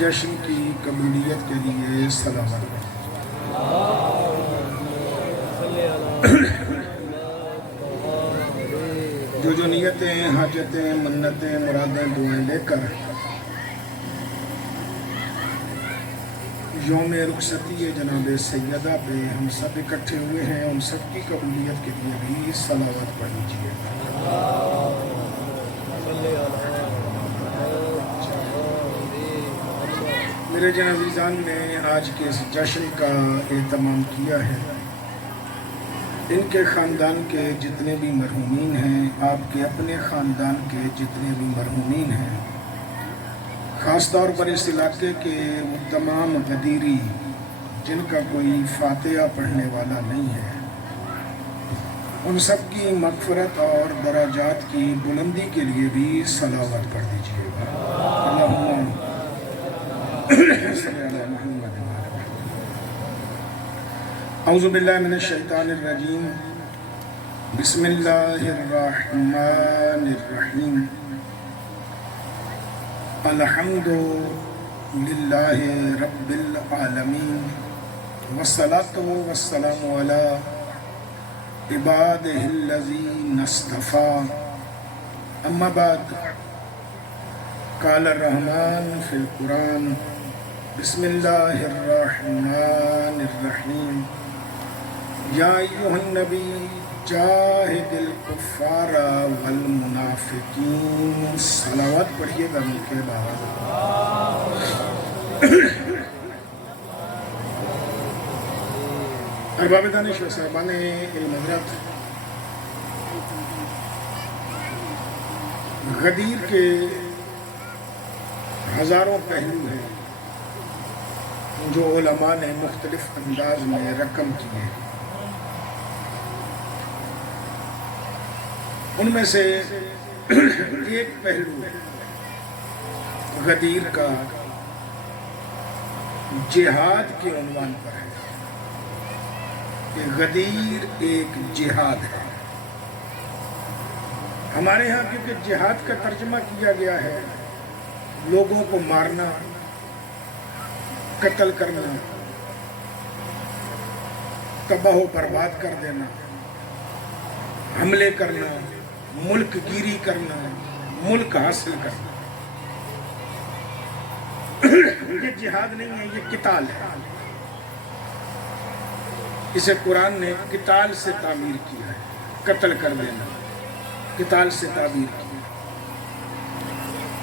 جشن کی قبولیت کے لیے سلام جو نیتیں، حاجتیں، منتیں، مرادیں، دعائیں لے کر یوم رخصتی جناب سیدہ پہ ہم سب اکٹھے ہوئے ہیں، ان سب کی قبولیت کے لیے بھی صلوات پڑھ لیجیے۔ میرے جن عزیزان نے آج کے اس جشن کا اہتمام کیا ہے، ان کے خاندان کے جتنے بھی مرحومین ہیں، آپ کے اپنے خاندان کے جتنے بھی مرحومین ہیں، خاص طور پر اس علاقے کے وہ تمام غدیری جن کا کوئی فاتحہ پڑھنے والا نہیں ہے، ان سب کی مغفرت اور درجات کی بلندی کے لیے بھی صلوات پڑھ دیجیے گا۔ اللہم صلی علی محمد۔ اعوذ باللہ من الشیطان الرجیم، بسم اللہ الرحمن الرحیم، الحمد للہ رب العالمین، والصلاة والسلام علی عبادہ الذین اصطفیٰ، اما بعد، قال الرحمن فی القرآن، بسم اللہ الرحمن الرحیم، یا ایہا النبی جاہد الکفار والمنافقین۔ صلوات پڑھیے گا مل کے بعد۔ ارباب دانش و صاحبان علم حضرت، غدیر کے ہزاروں پہلو ہیں جو علماء نے مختلف انداز میں رقم کیے ہیں۔ ان میں سے ایک پہلو غدیر کا جہاد کے عنوان پر ہے کہ غدیر ایک جہاد ہے۔ ہمارے ہاں کیونکہ جہاد کا ترجمہ کیا گیا ہے لوگوں کو مارنا، قتل کرنا، تباہ و برباد کر دینا، حملے کرنا، ملک گیری کرنا، ملک حاصل کرنا، یہ جہاد نہیں ہے، یہ قتال ہے۔ اسے قرآن نے قتال سے تعبیر کیا ہے، قتل کر دینا، قتال سے تعبیر کی۔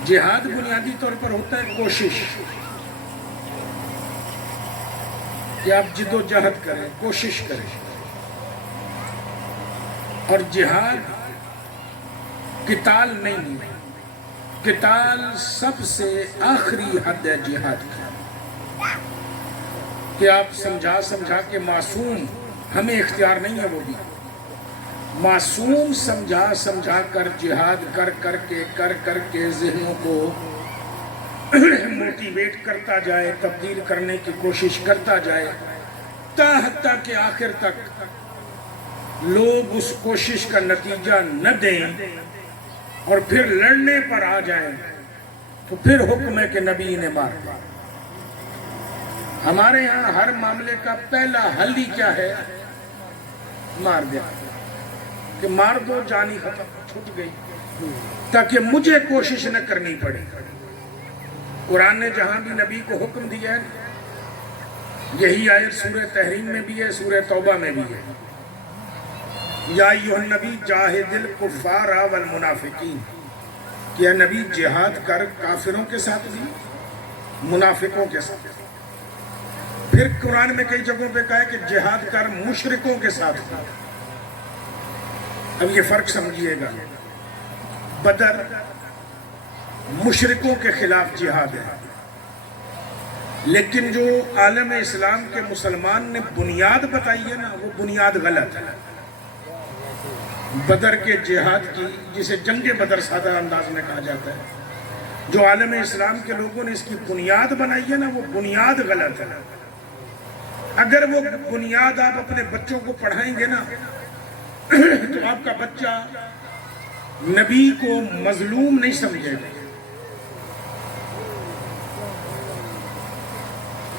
جہاد بنیادی طور پر ہوتا ہے کوشش، کہ آپ جد و جہد کریں، کوشش کریں، اور جہاد قتال نہیں ہے۔ قتال سب سے آخری حد ہے جہاد کی، کہ آپ سمجھا کے معصوم، ہمیں اختیار نہیں ہے، وہ بھی معصوم سمجھا کر جہاد کر کے ذہنوں کو موٹیویٹ کرتا جائے، تبدیل کرنے کی کوشش کرتا جائے، حتیٰ کہ آخر تک لوگ اس کوشش کا نتیجہ نہ دیں اور پھر لڑنے پر آ جائیں، تو پھر حکم ہے کہ نبی نے مار دیا۔ ہمارے یہاں ہر معاملے کا پہلا حل ہی کیا ہے؟ مار دیا، کہ مار دو، جانی ختم، چھوٹ گئی، تاکہ مجھے کوشش نہ کرنی پڑے۔ قرآن نے جہاں بھی نبی کو حکم دیا ہے، یہی آیت سورہ تحریم میں بھی ہے، سورہ توبہ میں بھی ہے، یا ایھا النبی جاہد الکفار والمنافقین، کہ اے نبی جہاد کر کافروں کے ساتھ بھی، منافقوں کے ساتھ۔ پھر قرآن میں کئی جگہوں پہ کہا ہے کہ جہاد کر مشرکوں کے ساتھ بھی۔ اب یہ فرق سمجھیے گا، بدر مشرکوں کے خلاف جہاد ہے، لیکن جو عالم اسلام کے مسلمان نے بنیاد بتائی ہے نا، وہ بنیاد غلط ہے۔ بدر کے جہاد کی، جسے جنگ بدر سادہ انداز میں کہا جاتا ہے، جو عالم اسلام کے لوگوں نے اس کی بنیاد بنائی ہے نا، وہ بنیاد غلط ہے۔ اگر وہ بنیاد آپ اپنے بچوں کو پڑھائیں گے نا، تو آپ کا بچہ نبی کو مظلوم نہیں سمجھے گا،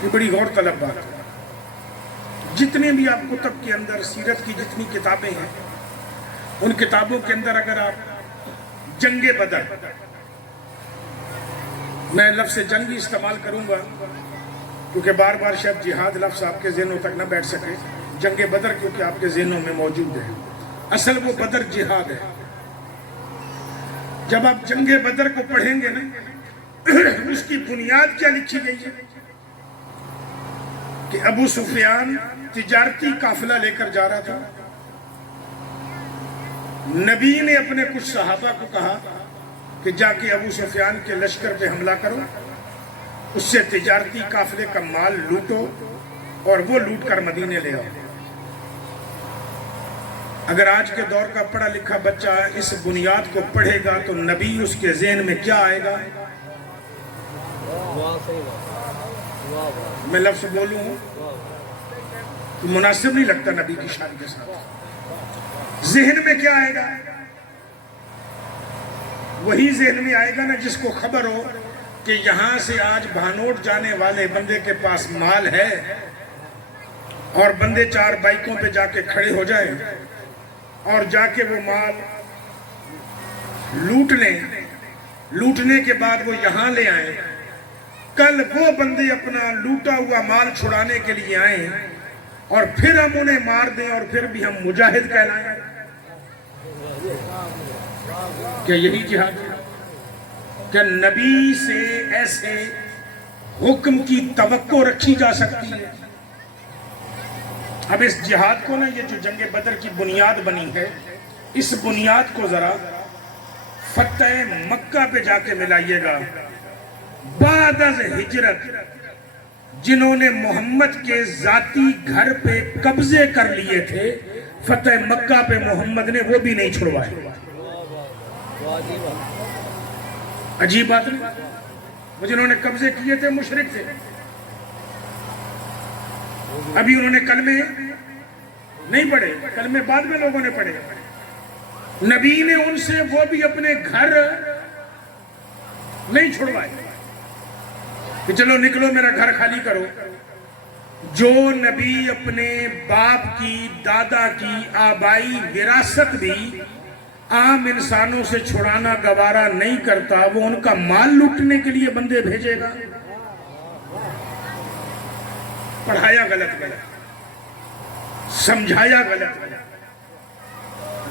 یہ بڑی غور طلب بات ہے. جتنے بھی آپ کتب کے اندر سیرت کی جتنی کتابیں ہیں ان کتابوں کے اندر اگر آپ جنگ بدر، میں لفظ جنگ ہی استعمال کروں گا کیونکہ بار بار شاید جہاد لفظ آپ کے ذہنوں تک نہ بیٹھ سکے، جنگ بدر کیونکہ آپ کے ذہنوں میں موجود ہے، اصل وہ بدر جہاد ہے. جب آپ جنگ بدر کو پڑھیں گے نا اس کی بنیاد کیا لکھی گئی ہے کہ ابو سفیان تجارتی قافلہ لے کر جا رہا تھا. نبی نے اپنے کچھ صحابہ کو کہا کہ جا کے ابو سفیان کے لشکر پہ حملہ کرو، اس سے تجارتی قافلے کا مال لوٹو اور وہ لوٹ کر مدینے لے آؤ. اگر آج کے دور کا پڑھا لکھا بچہ اس بنیاد کو پڑھے گا تو نبی اس کے ذہن میں کیا آئے گا؟ میں لفظ بولوں تو مناسب نہیں لگتا نبی کی شان کے ساتھ. ذہن میں کیا آئے گا؟ وہی ذہن میں آئے گا نا جس کو خبر ہو کہ یہاں سے آج بھانوٹ جانے والے بندے کے پاس مال ہے اور بندے 4 بائکوں پہ جا کے کھڑے ہو جائیں اور جا کے وہ مال لوٹ لیں، لوٹنے کے بعد وہ یہاں لے آئیں، کل وہ بندے اپنا لوٹا ہوا مال چھڑانے کے لیے آئیں اور پھر ہم انہیں مار دیں اور پھر بھی ہم مجاہد کہلائیں. کیا یہی جہاد ہے؟ کیا نبی سے ایسے حکم کی توقع رکھی جا سکتی ہے؟ اب اس جہاد کو نا، یہ جو جنگ بدر کی بنیاد بنی ہے، اس بنیاد کو ذرا فتح مکہ پہ جا کے ملائیے گا. بعد از ہجرت جنہوں نے محمد کے ذاتی گھر پہ قبضے کر لیے تھے، فتح مکہ پہ محمد نے وہ بھی نہیں چھڑوائے. عجیب بات نہیں؟ وہ جنہوں نے قبضے کیے تھے مشرک تھے، ابھی انہوں نے کلمے نہیں پڑھے، کلمے بعد میں لوگوں نے پڑھے. نبی نے ان سے وہ بھی اپنے گھر نہیں چھڑوائے کہ چلو نکلو میرا گھر خالی کرو. جو نبی اپنے باپ کی، دادا کی آبائی وراثت بھی عام انسانوں سے چھڑانا گوارا نہیں کرتا، وہ ان کا مال لوٹنے کے لیے بندے بھیجے گا؟ پڑھایا غلط سمجھایا غلط.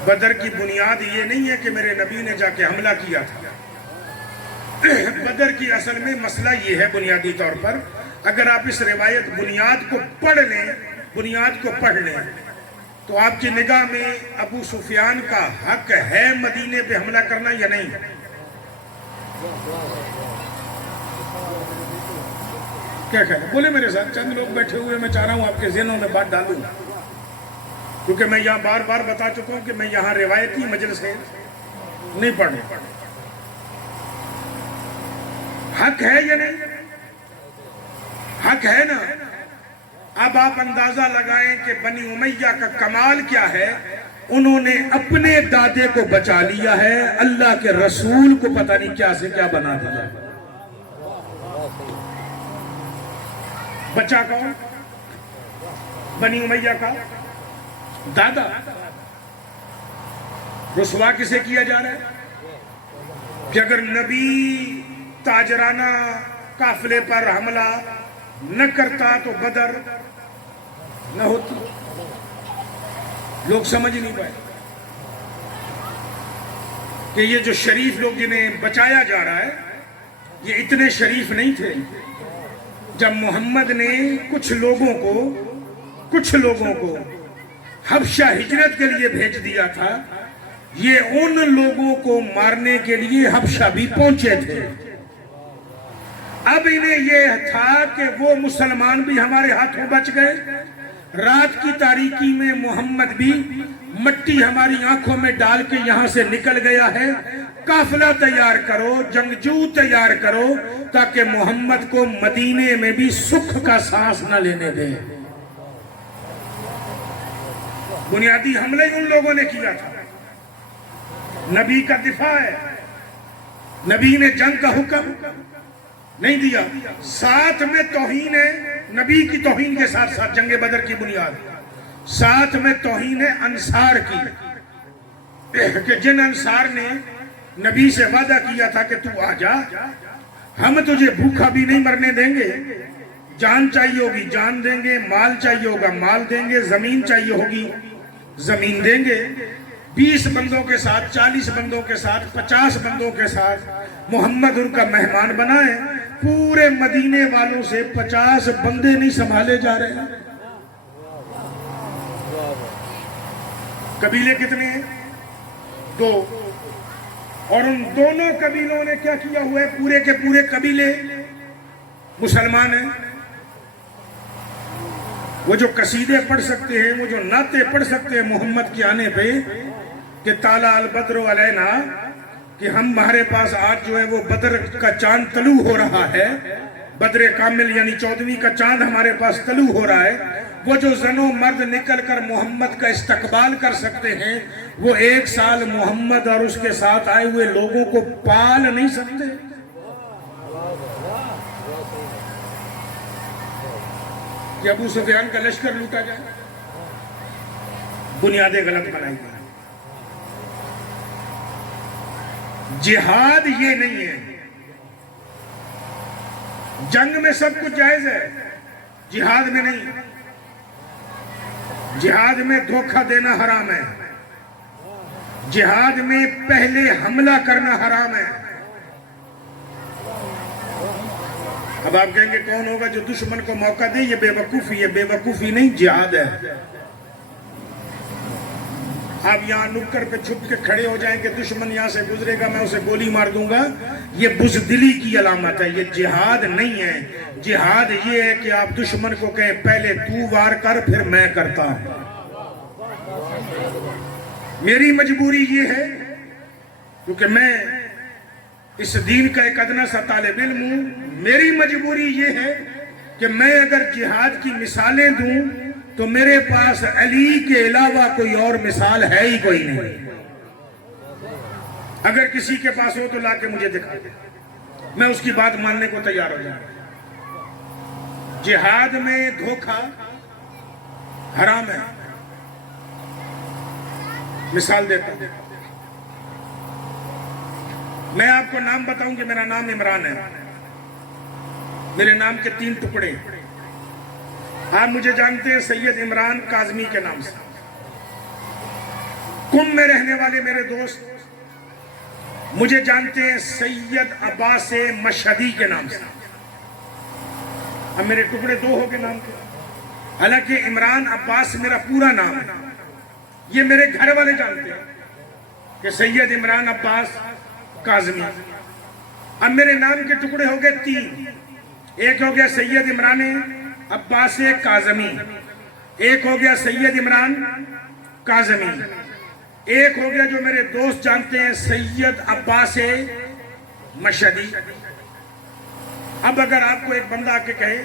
بدر کی بنیاد یہ نہیں ہے کہ میرے نبی نے جا کے حملہ کیا تھا. بدر کی اصل میں مسئلہ یہ ہے بنیادی طور پر، اگر آپ اس روایت بنیاد کو پڑھ لیں تو آپ کی نگاہ میں ابو سفیان کا حق ہے مدینے پہ حملہ کرنا یا نہیں؟ کیا کہنا؟ بولے میرے ساتھ. چند لوگ بیٹھے ہوئے، میں چاہ رہا ہوں آپ کے ذہنوں میں بات ڈالوں کیونکہ میں یہاں بار بار بتا چکا ہوں کہ میں یہاں روایتی مجلس سے نہیں پڑھوں. حق ہے یا نہیں؟ حق ہے نا. اب آپ اندازہ لگائیں کہ بنی امیہ کا کمال کیا ہے. انہوں نے اپنے دادے کو بچا لیا ہے، اللہ کے رسول کو پتہ نہیں کیا سے کیا بنا دیا. بچہ کون؟ بنی امیہ کا دادا. رسوا کسے کیا جا رہا ہے کہ اگر نبی تاجرانہ قافلے پر حملہ نہ کرتا تو بدر نہ ہوتی. لوگ سمجھ نہیں پائے کہ یہ جو شریف لوگ جنہیں بچایا جا رہا ہے یہ اتنے شریف نہیں تھے. جب محمد نے کچھ لوگوں کو حبشہ ہجرت کے لیے بھیج دیا تھا، یہ ان لوگوں کو مارنے کے لیے حبشہ بھی پہنچے تھے. اب انہیں یہ تھا کہ وہ مسلمان بھی ہمارے ہاتھوں بچ گئے، رات کی تاریکی میں محمد بھی مٹی ہماری آنکھوں میں ڈال کے یہاں سے نکل گیا ہے. قافلہ تیار کرو، جنگجو تیار کرو تاکہ محمد کو مدینے میں بھی سکھ کا سانس نہ لینے دیں. بنیادی حملے ان لوگوں نے کیا تھا. نبی کا دفاع ہے، نبی نے جنگ کا حکم نہیں دیا. ساتھ میں توہین ہے نبی کی توہین کے ساتھ ساتھ جنگ بدر کی بنیاد, ساتھ میں توہین ہے انصار کی, کہ جن انصار نے نبی سے وعدہ کیا تھا کہ تو آ جا, ہم تجھے بھوکا بھی نہیں مرنے دیں گے, جان چاہیے ہوگی جان دیں گے, مال چاہیے ہوگا مال دیں گے, زمین چاہیے ہوگی زمین دیں گے. 20 بندوں کے ساتھ, 40 بندوں کے ساتھ, 50 بندوں کے ساتھ محمد ان کا مہمان بنا ہے. پورے مدینے والوں سے 50 بندے نہیں سنبھالے جا رہے ہیں. قبیلے کتنے ہیں؟ 2. اور ان دونوں قبیلوں نے کیا کیا ہوا ہے؟ پورے کے پورے قبیلے مسلمان ہیں. وہ جو قصیدے پڑھ سکتے ہیں, وہ جو نعتیں پڑھ سکتے ہیں محمد کے آنے پہ, کہ طالع البدر علینا, کہ ہمارے پاس آج جو ہے وہ بدر کا چاند طلوع ہو رہا ہے, بدر کامل یعنی 14ویں کا چاند ہمارے پاس طلوع ہو رہا ہے. وہ جو زن و مرد نکل کر محمد کا استقبال کر سکتے ہیں, وہ 1 سال محمد اور اس کے ساتھ آئے ہوئے لوگوں کو پال نہیں سکتے. کہ ابو سفیان کا لشکر لوٹا جائے. بنیادیں غلط بنائی گئی. جہاد یہ نہیں ہے. جنگ میں سب کچھ جائز ہے, جہاد میں نہیں. جہاد میں دھوکہ دینا حرام ہے, جہاد میں پہلے حملہ کرنا حرام ہے. اب آپ کہیں گے کون ہوگا جو دشمن کو موقع دے؟ یہ بے وقوفی ہے. بے وقوفی نہیں, جہاد ہے. آپ یہاں نکڑ پہ چھپ کے کھڑے ہو جائیں کہ دشمن یہاں سے گزرے گا میں اسے گولی مار دوں گا, یہ بزدلی کی علامت ہے. یہ جہاد نہیں ہے. جہاد یہ ہے کہ آپ دشمن کو کہیں پہلے تو وار کر پھر میں کرتا ہوں. میری مجبوری یہ ہے کیونکہ میں اس دین کا ایک ادنا سا طالب علم ہوں. میری مجبوری یہ ہے کہ میں اگر جہاد کی مثالیں دوں تو میرے پاس علی کے علاوہ کوئی اور مثال ہے ہی کوئی نہیں. اگر کسی کے پاس ہو تو لا کے مجھے دکھا دے, میں اس کی بات ماننے کو تیار ہو جاؤں. جہاد میں دھوکہ حرام ہے. مثال دیتا ہوں. میں آپ کو نام بتاؤں کہ میرا نام عمران ہے. میرے نام کے 3 ٹکڑے. آپ مجھے جانتے ہیں سید عمران کاظمی کے نام سے. قم میں رہنے والے میرے دوست مجھے جانتے ہیں سید عباس مشہدی کے نام سے. اب میرے ٹکڑے 2 ہو کے نام کے. حالانکہ عمران عباس میرا پورا نام ہے. یہ میرے گھر والے جانتے ہیں کہ سید عمران عباس کاظمی. اب میرے نام کے ٹکڑے ہو گئے 3. ایک ہو گیا سید عمران عباس کاظمی, ایک ہو گیا سید عمران کاظمی, ایک ہو گیا جو میرے دوست جانتے ہیں سید عباس مشہدی. اب اگر آپ کو ایک بندہ آ کے کہے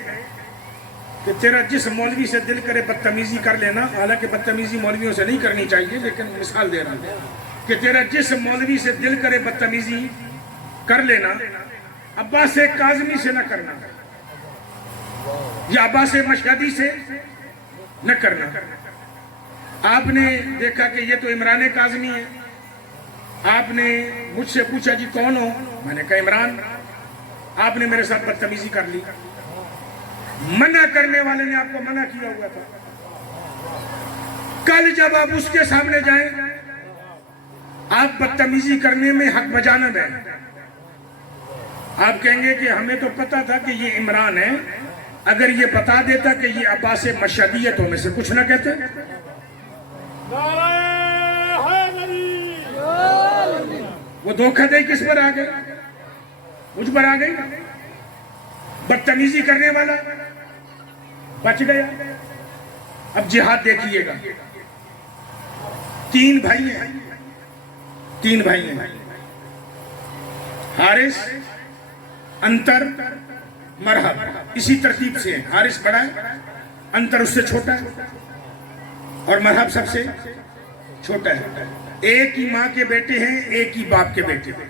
کہ تیرا جس مولوی سے دل کرے بدتمیزی کر لینا, حالانکہ بدتمیزی مولویوں سے نہیں کرنی چاہیے لیکن مثال دے رہا ہوں, کہ تیرا جس مولوی سے دل کرے بدتمیزی کر لینا, عباس کاظمی سے نہ کرنا یا عباس مشہدی سے نہ کرنا. آپ نے دیکھا کہ یہ تو عمران کاظمی ہے. آپ نے مجھ سے پوچھا جی کون ہو؟ میں نے کہا عمران. آپ نے میرے ساتھ بدتمیزی کر لی. منع کرنے والے نے آپ کو منع کیا ہوا تھا. کل جب آپ اس کے سامنے جائیں آپ بدتمیزی کرنے میں حق بجانب ہے. آپ کہیں گے کہ ہمیں تو پتا تھا کہ یہ عمران ہے, اگر یہ بتا دیتا کہ یہ عباس مشہدی ہے تو ہمیں سے کچھ نہ کہتے. وہ دھوکہ دے کس پر آ گئے؟ مجھ پر آ گئی. بدتمیزی کرنے والا بچ گیا. اب جہاد دیکھیے گا. 3 بھائی ہیں, 3 بھائی ہیں, حارث, انتر, مرحب, اسی ترتیب سے ہیں. حارث بڑا ہے, انتر اس سے چھوٹا ہے اور مرحب سب سے چھوٹا ہے. ایک ہی ماں کے بیٹے ہیں, ایک ہی باپ کے بیٹے ہیں.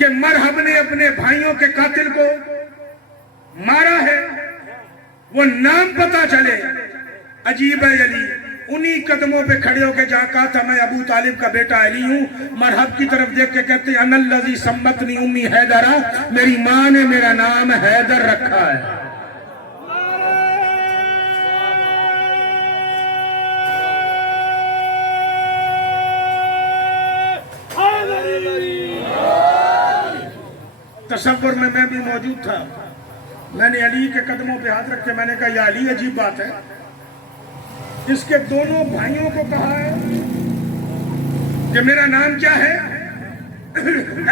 کہ مرحب نے اپنے بھائیوں کے قاتل کو مارا ہے، وہ نام پتا چلے، عجیب ہے علی انہی قدموں پہ کھڑے ہو کے جہاں کہا تھا میں ابو طالب کا بیٹا علی ہوں، مرحب کی طرف دیکھ کے کہتے ہیں انا الذی سمتنی امی حیدرہ، میری ماں نے میرا نام حیدر رکھا ہے۔ تصور میں بھی موجود تھا، میں نے علی کے قدموں پہ ہاتھ رکھے، میں نے کہا یا علی عجیب بات ہے، اس کے دونوں بھائیوں کو کہا ہے کہ میرا نام کیا ہے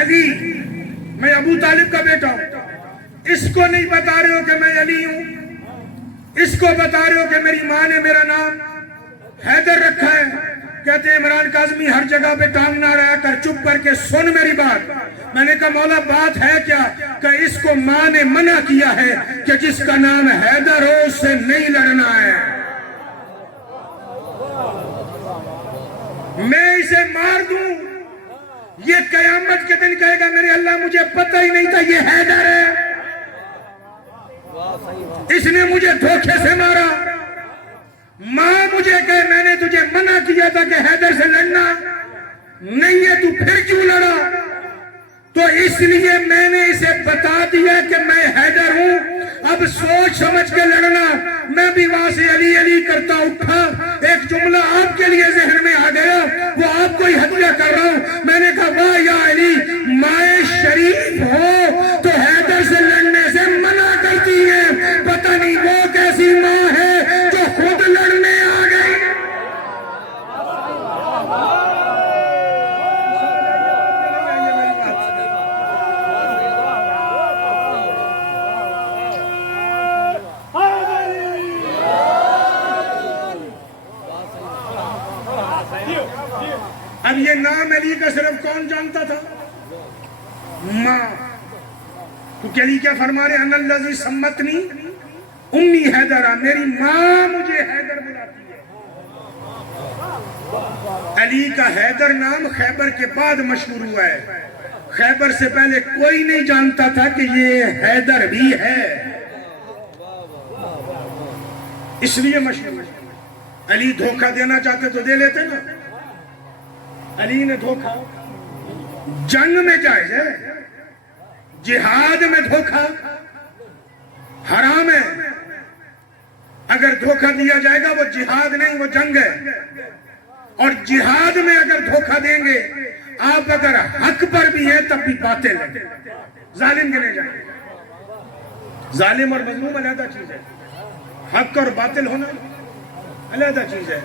علی، میں ابو طالب کا بیٹا ہوں، اس کو نہیں بتا رہے ہو کہ میں علی ہوں، اس کو بتا رہے ہو کہ میری ماں نے میرا نام حیدر رکھا ہے۔ کہتے ہیں عمران کاظمی ہر جگہ پہ ٹانگ نہ رہا کر، چپ کر کے سن میری بات۔ میں نے کہا مولا بات ہے کیا؟ کہ اس کو ماں نے منع کیا ہے کہ جس کا نام حیدر ہو اس سے نہیں لڑنا ہے، میں اسے مار دوں، یہ قیامت کے دن کہے گا میرے اللہ مجھے پتہ ہی نہیں تھا یہ حیدر ہے، اس نے مجھے دھوکے سے مارا۔ ماں مجھے کہے میں نے تجھے منع کیا تھا کہ حیدر سے لڑنا نہیں ہے، تو پھر کیوں لڑا؟ تو اس لیے میں نے اسے بتا دیا کہ میں حیدر ہوں، اب سوچ سمجھ کے لڑنا۔ میں بھی وہاں سے علی علی کرتا اٹھا، ایک جملہ آپ کے لیے ذہن میں آ گیا، وہ آپ کو ہی ہدیہ کر رہا ہوں۔ میں نے کہا واہ یا علی، مائے شریف ہو تو حیدر سے لڑنے سے منع کرتی ہے، پتہ نہیں وہ کیسی ماں ہے جو خود لڑنے آ گئی۔ اب یہ نام علی کا صرف کون جانتا تھا؟ ماں۔ کیونکہ علی کیا فرما رہے ہیں؟ انا الذی سمتنی امی حیدرہ، میری ماں مجھے حیدر بلاتی ہے۔ علی کا حیدر نام خیبر کے بعد مشہور ہوا ہے، خیبر سے پہلے کوئی نہیں جانتا تھا کہ یہ حیدر بھی ہے، اس لیے مشہور ہے۔ علی دھوکہ دینا چاہتے تو دے لیتے نا، علی نے دھوکہ جنگ میں جائز ہے، جہاد میں دھوکہ حرام ہے، اگر دھوکہ دیا جائے گا وہ جہاد نہیں وہ جنگ ہے، اور جہاد میں اگر دھوکہ دیں گے آپ اگر حق پر بھی ہیں تب بھی باطل ہے، ظالم گنے جائیں گے۔ ظالم اور مظلوم علیحدہ چیز ہے، حق اور باطل ہونا علیحدہ چیز ہے۔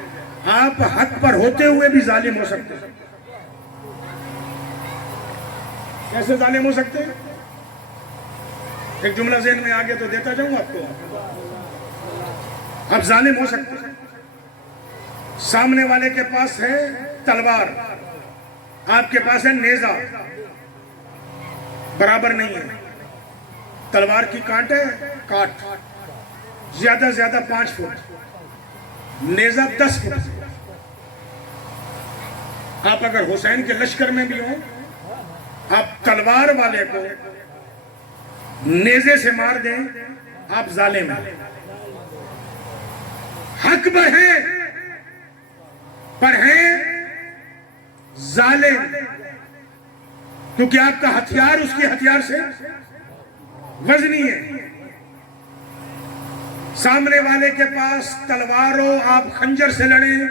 آپ حق پر ہوتے ہوئے بھی ظالم ہو سکتے ہیں۔ کیسے ظالم ہو سکتے ہیں؟ ایک جملہ ذہن میں آگے تو دیتا جاؤں آپ کو۔ آپ ظالم ہو سکتے ہیں، سامنے والے کے پاس ہے تلوار، آپ کے پاس ہے نیزہ، برابر نہیں ہے۔ تلوار کی کانٹ ہے، کاٹ زیادہ زیادہ 5 فٹ، نیزہ 10 فٹ۔ آپ اگر حسین کے لشکر میں بھی ہوں، آپ تلوار والے کو نیزے سے مار دیں، آپ ظالم ہیں۔ حق پر ہیں ظالم، کیونکہ آپ کا ہتھیار اس کے ہتھیار سے وزنی ہے۔ سامنے والے کے پاس تلوار ہو، آپ خنجر سے لڑیں،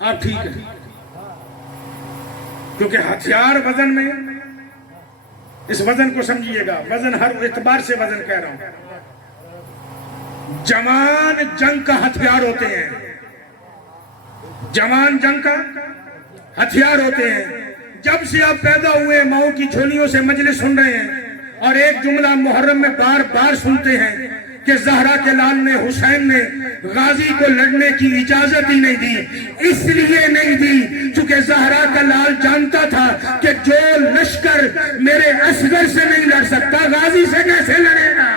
آپ ٹھیک ہے، کیونکہ ہتھیار وزن میں، اس وزن کو سمجھیے گا، وزن ہر اعتبار سے وزن کہہ رہا ہوں۔ جوان جنگ کا ہتھیار ہوتے ہیں، جوان جنگ کا ہتھیار ہوتے ہیں۔ جب سے آپ پیدا ہوئے ماؤں کی جھولیوں سے مجلس سن رہے ہیں، اور ایک جملہ محرم میں بار بار سنتے ہیں کہ زہرا کے لال نے، حسین نے غازی کو لڑنے کی اجازت ہی نہیں دی، اس لیے نہیں دی چونکہ زہرا کا لال جانتا تھا کہ جو لشکر میرے اصغر سے نہیں لڑ سکتا غازی سے کیسے لڑے گا۔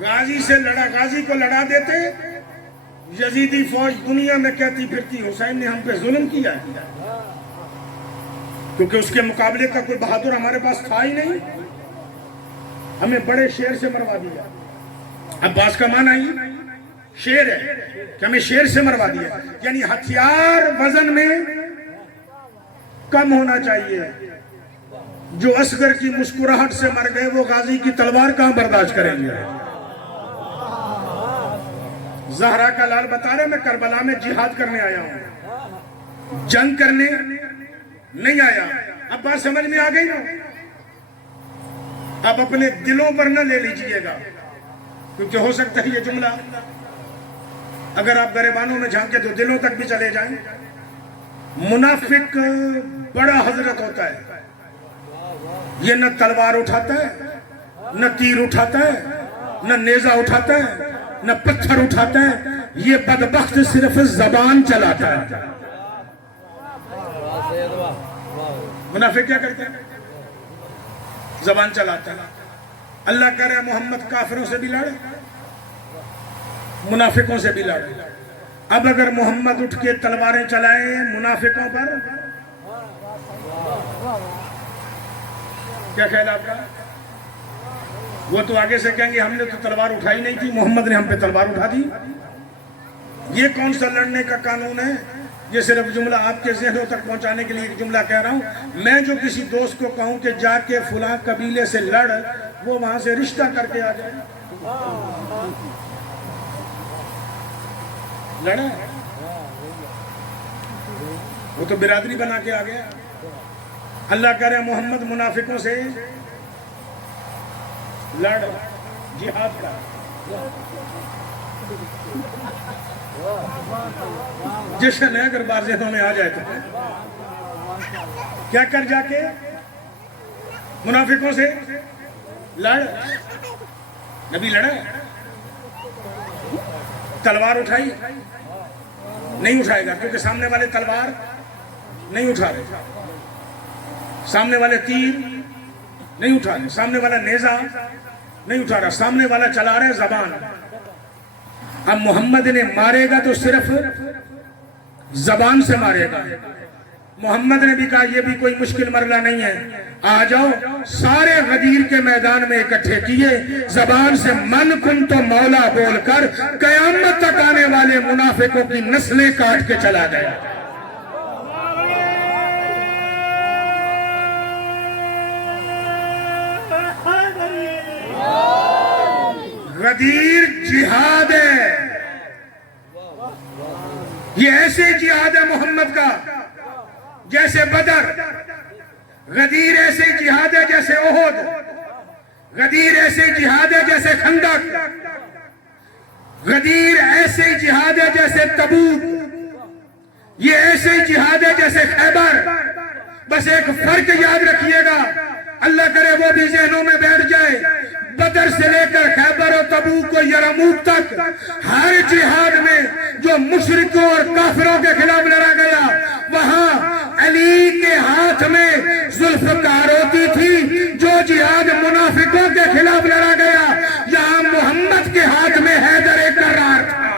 غازی سے لڑا، غازی کو لڑا دیتے یزیدی فوج دنیا میں کہتی پھرتی حسین نے ہم پہ ظلم کیا ہے، کیونکہ اس کے مقابلے کا کوئی بہادر ہمارے پاس تھا ہی نہیں، ہمیں بڑے شیر سے مروا دیا۔ عباس کا معنی ہی شیر ہے کہ ہمیں شیر سے مروا دیا، یعنی ہتھیار وزن میں کم ہونا چاہیے۔ جو اصغر کی مسکراہٹ سے مر گئے وہ غازی کی تلوار کہاں برداشت کریں گے؟ زہرا کا لال بتا رہے میں کربلا میں جہاد کرنے آیا ہوں، جنگ کرنے نہیں آیا۔ اب بات سمجھ میں آ گئی نا؟ اب اپنے دلوں پر نہ لے لیجئے گا، کیونکہ ہو سکتا ہے یہ جملہ اگر آپ گریبانوں میں جھانکے تو دلوں تک بھی چلے جائیں۔ منافق بڑا حضرت ہوتا ہے، یہ نہ تلوار اٹھاتا ہے، نہ تیر اٹھاتا ہے، نہ نیزہ اٹھاتا ہے، نہ پتھر اٹھاتا ہے، یہ بدبخت صرف زبان چلاتا ہے۔ منافق کیا کرتے ہیں؟ زبان چلاتا ہے۔ اللہ کہہ رہا ہے محمد کافروں سے بھی لڑے، منافقوں سے بھی لڑے۔ اب اگر محمد اٹھ کے تلواریں چلائیں منافقوں پر، کیا خیال آپ کا؟ وہ تو آگے سے کہیں گے ہم نے تو تلوار اٹھائی نہیں تھی، محمد نے ہم پہ تلوار اٹھا دی۔ یہ کون سا لڑنے کا قانون ہے؟ یہ صرف جملہ آپ کے ذہنوں تک پہنچانے کے لیے ایک جملہ کہہ رہا ہوں۔ میں جو کسی دوست کو کہوں کہ جا کے فلاں قبیلے سے لڑ، وہ وہاں سے رشتہ کر کے آ جائے، لڑا وہ تو برادری بنا کے آ گیا۔ اللہ کہہ رہے محمد منافقوں سے لڑ، جہاد کا۔ جشن ہے اگر بار ذہنوں میں آ جائے تو کیا کر جا کے منافقوں سے لڑ۔ نبی لڑا، تلوار اٹھائی نہیں اٹھائے گا، کیونکہ سامنے والے تلوار نہیں اٹھا رہے، سامنے والے تیر نہیں اٹھا رہے، سامنے والا نیزہ نہیں اٹھا رہا، سامنے والا چلا رہے زبان۔ اب محمد نے مارے گا تو صرف زبان سے مارے گا۔ محمد نے بھی کہا یہ بھی کوئی مشکل مرحلہ نہیں ہے، آ جاؤ، سارے غدیر کے میدان میں اکٹھے کیے، زبان سے من کن تو مولا بول کر قیامت تک آنے والے منافقوں کی نسلیں کاٹ کے چلا گیا۔ غدیر جہاد ہے، یہ ایسے جہاد ہے محمد کا جیسے بدر، غدیر ایسے جہاد ہے جیسے احد، غدیر ایسے جہاد ہے جیسے خندق، غدیر ایسے جہاد ہے جیسے تبوک، یہ ایسے جہاد ہے جیسے خیبر۔ بس ایک فرق یاد رکھیے گا، اللہ کرے وہ بھی ذہنوں میں بیٹھ جائے، بدر سے لے کر خیبر و تبوک و یرموک تک ہر جہاد میں جو مشرکوں اور کافروں کے خلاف لڑا گیا، وہاں علی کے ہاتھ میں ذوالفقار ہوتی تھی۔ جو جہاد منافقوں کے خلاف لڑا گیا، یہاں محمد کے ہاتھ میں حیدر کرار تھا۔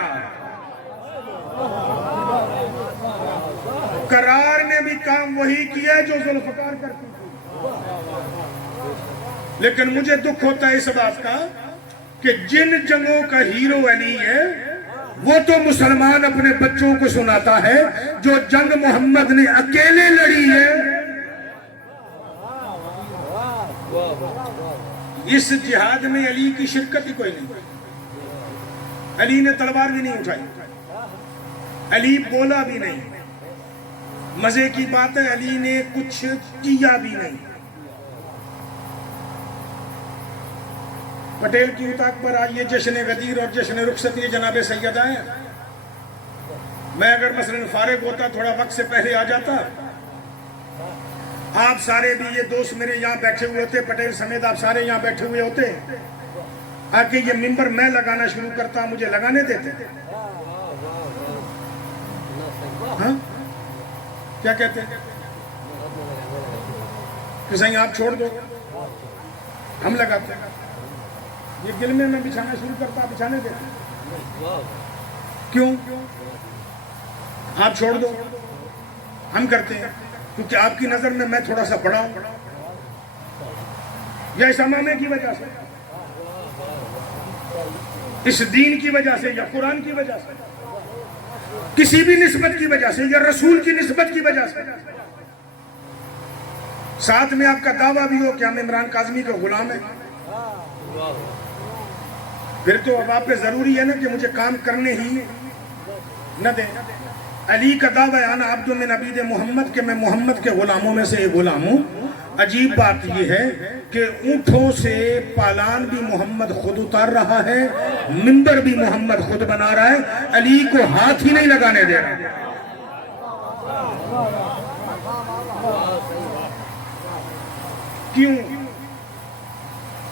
کرار نے بھی کام وہی کیا جو ذوالفقار کرتی تھی۔ لیکن مجھے دکھ ہوتا ہے اس بات کا کہ جن جنگوں کا ہیرو علی ہے، وہ تو مسلمان اپنے بچوں کو سناتا ہے، جو جنگ محمد نے اکیلے لڑی ہے، اس جہاد میں علی کی شرکت ہی کوئی نہیں۔ علی نے تلوار بھی نہیں اٹھائی، علی بولا بھی نہیں، مزے کی بات ہے علی نے کچھ کیا بھی نہیں۔ پٹیل کی اتاق پر آئیے جشن غدیر اور جشن رخصت یہ جناب سیدہ ہیں۔ میں اگر مثلا فارغ ہوتا تھوڑا وقت سے پہلے آ جاتا، آپ سارے بھی یہ دوست میرے یہاں بیٹھے ہوئے ہوتے، پٹیل سمیت آپ سارے یہاں بیٹھے ہوئے ہوتے، آکے یہ ممبر میں لگانا شروع کرتا، مجھے لگانے دیتے؟ ہاں کیا کہتے ہیں کہ صحیح آپ چھوڑ دو، ہم لگاتے ہیں۔ یہ دل میں بچھانا شروع کرتا، بچھانے دیتے۔ کیوں؟ آپ چھوڑ دو، ہم کرتے ہیں کیونکہ آپ کی نظر میں تھوڑا سا بڑا ہوں، یا اس امامے کی وجہ سے، اس دین کی وجہ سے، یا قرآن کی وجہ سے، کسی بھی نسبت کی وجہ سے، یا رسول کی نسبت کی وجہ سے، ساتھ میں آپ کا دعویٰ بھی ہو کہ ہم عمران کاظمی کا غلام ہیں، پھر تو اب آپ پہ ضروری ہے نا کہ مجھے کام کرنے ہی نہ دیں۔ علی کا دعویٰ ہے انا عبد من عبید محمد، کہ میں محمد کے غلاموں میں سے ایک غلام ہوں۔ عجیب بات یہ ہے کہ اونٹوں سے پالان بھی محمد خود اتار رہا ہے، منبر بھی محمد خود بنا رہا ہے، علی کو ہاتھ ہی نہیں لگانے دے رہا۔ کیوں؟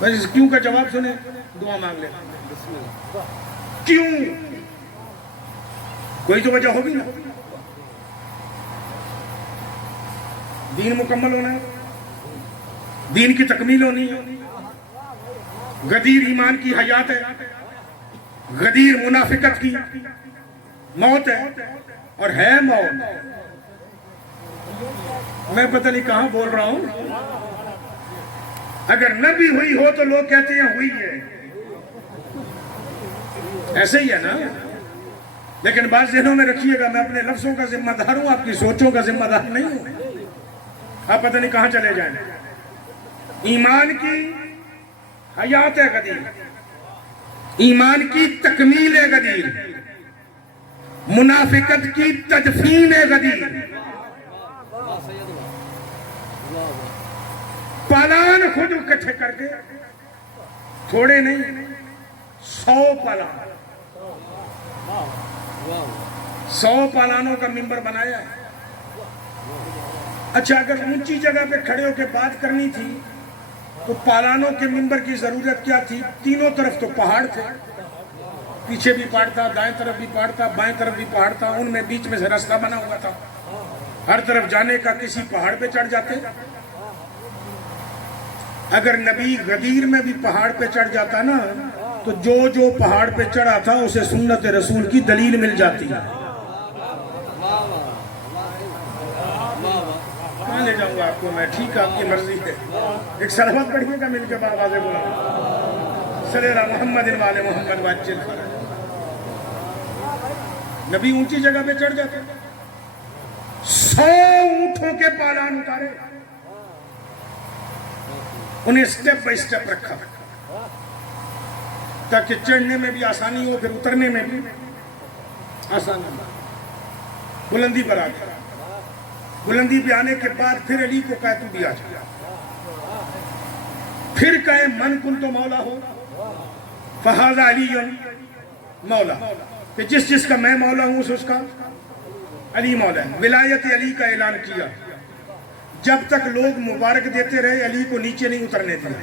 بس کیوں کا جواب سنیں، دعا مانگ لیں۔ کیوں؟ کوئی تو وجہ ہوگی نا۔ دین مکمل ہونا ہے، دین کی تکمیل ہونی ہے۔ غدیر ایمان کی حیات ہے، غدیر منافقت کی موت ہے، اور ہے موت۔ میں پتہ نہیں کہاں بول رہا ہوں۔ اگر نہ بھی ہوئی ہو تو لوگ کہتے ہیں ہوئی ہے، ایسے ہی ہے نا۔ لیکن بات ذہنوں میں رکھیے گا، میں اپنے لفظوں کا ذمہ دار ہوں، آپ کی سوچوں کا ذمہ دار نہیں ہوں۔ آپ پتہ نہیں کہاں چلے جائیں۔ ایمان کی حیات ہے غدیر، ایمان کی تکمیل ہے غدیر، منافقت کی تدفین ہے غدیر۔ پالان خود اکٹھے کر کے، تھوڑے نہیں، 100 پالان، 100 پالانوں کا منبر بنایا ہے۔ اچھا، اگر اونچی جگہ پہ کھڑے ہو کے بات کرنی تھی تو پالانوں کے منبر کی ضرورت کیا تھی؟ تینوں طرف تو پہاڑ تھے، پیچھے بھی پہاڑ تھا، دائیں طرف بھی پہاڑ تھا، بائیں طرف بھی پہاڑ تھا، ان میں بیچ میں سے راستہ بنا ہوا تھا، ہر طرف جانے کا کسی پہاڑ پہ چڑھ جاتے۔ اگر نبی غدیر میں بھی پہاڑ پہ چڑھ جاتا نا تو جو پہاڑ پہ چڑھا تھا اسے سنت رسول کی دلیل مل جاتی۔ کہاں لے جاؤں گا آپ کو میں؟ ٹھیک ہے، آپ کی مرضی ہے۔ ایک صلوات پڑھیے گا مل کے آواز بلا، صلی اللہ محمد وعلی محمد وعجل فرج۔ نبی اونچی جگہ پہ چڑھ جاتے، 100 اونٹوں کے پالان اتارے، انہیں سٹیپ بائی سٹیپ رکھا تاکہ چڑھنے میں بھی آسانی ہو، پھر اترنے میں بھی آسانی ہو۔ بلندی پر آ گیا، بلندی پہ آنے کے بعد پھر علی کو کہا تو بھی آ جا، پھر کہے من کن تو مولا ہو فہذا علی مولا، کہ جس کا میں مولا ہوں اس کا علی مولا ہے۔ ولایت علی کا اعلان کیا، جب تک لوگ مبارک دیتے رہے علی کو نیچے نہیں اترنے دیا۔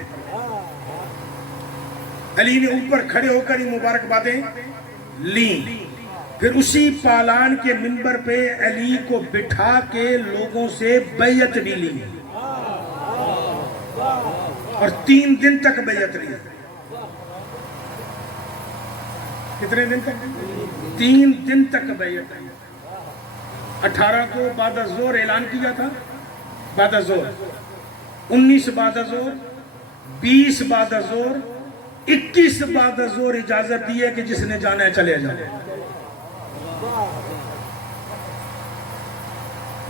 علی نے اوپر کھڑے ہو کر ہی مبارکبادیں لیں، پھر اسی پالان کے منبر پہ علی کو بٹھا کے لوگوں سے بیعت بھی لی، اور 3 دن تک بیعت لی۔ کتنے دن تک؟ 3 دن تک بیعت لی۔ 18 کو بعد الظہر اعلان کیا تھا، بعد الظہر 19 بعد الظہر، 20 بعد الظہر، 21 بعد الظہر اجازت دی ہے کہ جس نے جانا ہے چلے جائے۔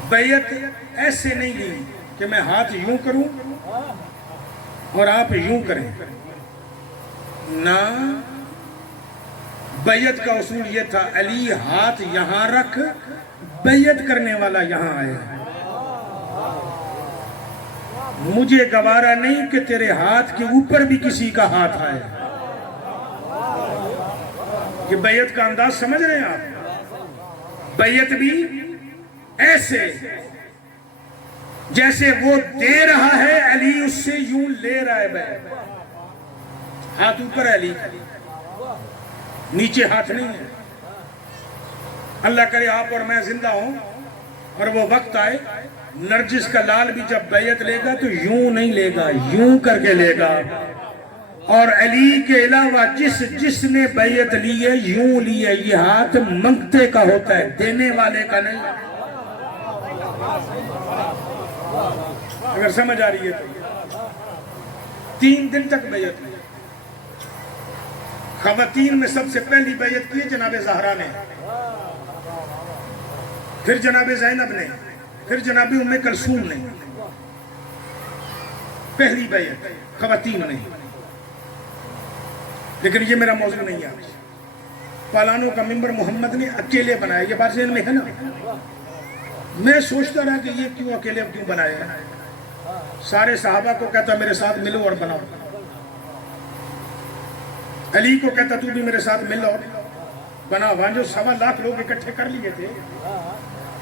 بیعت ایسے نہیں لی کہ میں ہاتھ یوں کروں اور آپ یوں کریں، نہ، بیعت کا اصول یہ تھا علی ہاتھ یہاں رکھ، بیعت کرنے والا یہاں آئے۔ مجھے گوارا نہیں کہ تیرے ہاتھ کے اوپر بھی کسی کا ہاتھ آئے۔ یہ بیعت کا انداز سمجھ رہے ہیں آپ؟ بیعت بھی ایسے جیسے وہ دے رہا ہے، علی اس سے یوں لے رہا ہے بیعت، ہاتھ اوپر ہے علی، نیچے ہاتھ نہیں ہے۔ اللہ کرے آپ اور میں زندہ ہوں اور وہ وقت آئے، نرجس کا لال بھی جب بیعت لے گا تو یوں نہیں لے گا، یوں کر کے لے گا، اور علی کے علاوہ جس نے بیعت لی ہے یوں لیے یہ ہاتھ منگتے کا ہوتا ہے، دینے والے کا نہیں۔ اگر سمجھ آ رہی ہے تو 3 دن تک بیعت لی۔ خواتین میں سب سے پہلی بیعت کی جناب زہرا نے، پھر جناب زینب نے، پھر جناب ام کلثوم نے، پہلی بیعت خواتین نے۔ لیکن یہ میرا موضوع نہیں ہے آج۔ پالانوں کا منبر محمد نے اکیلے بنایا، یہ بات ذہن میں ہے نا؟ میں سوچتا رہا کہ یہ کیوں اکیلے کیوں بنایا؟ سارے صحابہ کو کہتا میرے ساتھ ملو اور بناؤ، علی کو کہتا تو بھی میرے ساتھ مل اور بنا۔ وہاں جو 1.25 لاکھ لوگ اکٹھے کر لیے تھے،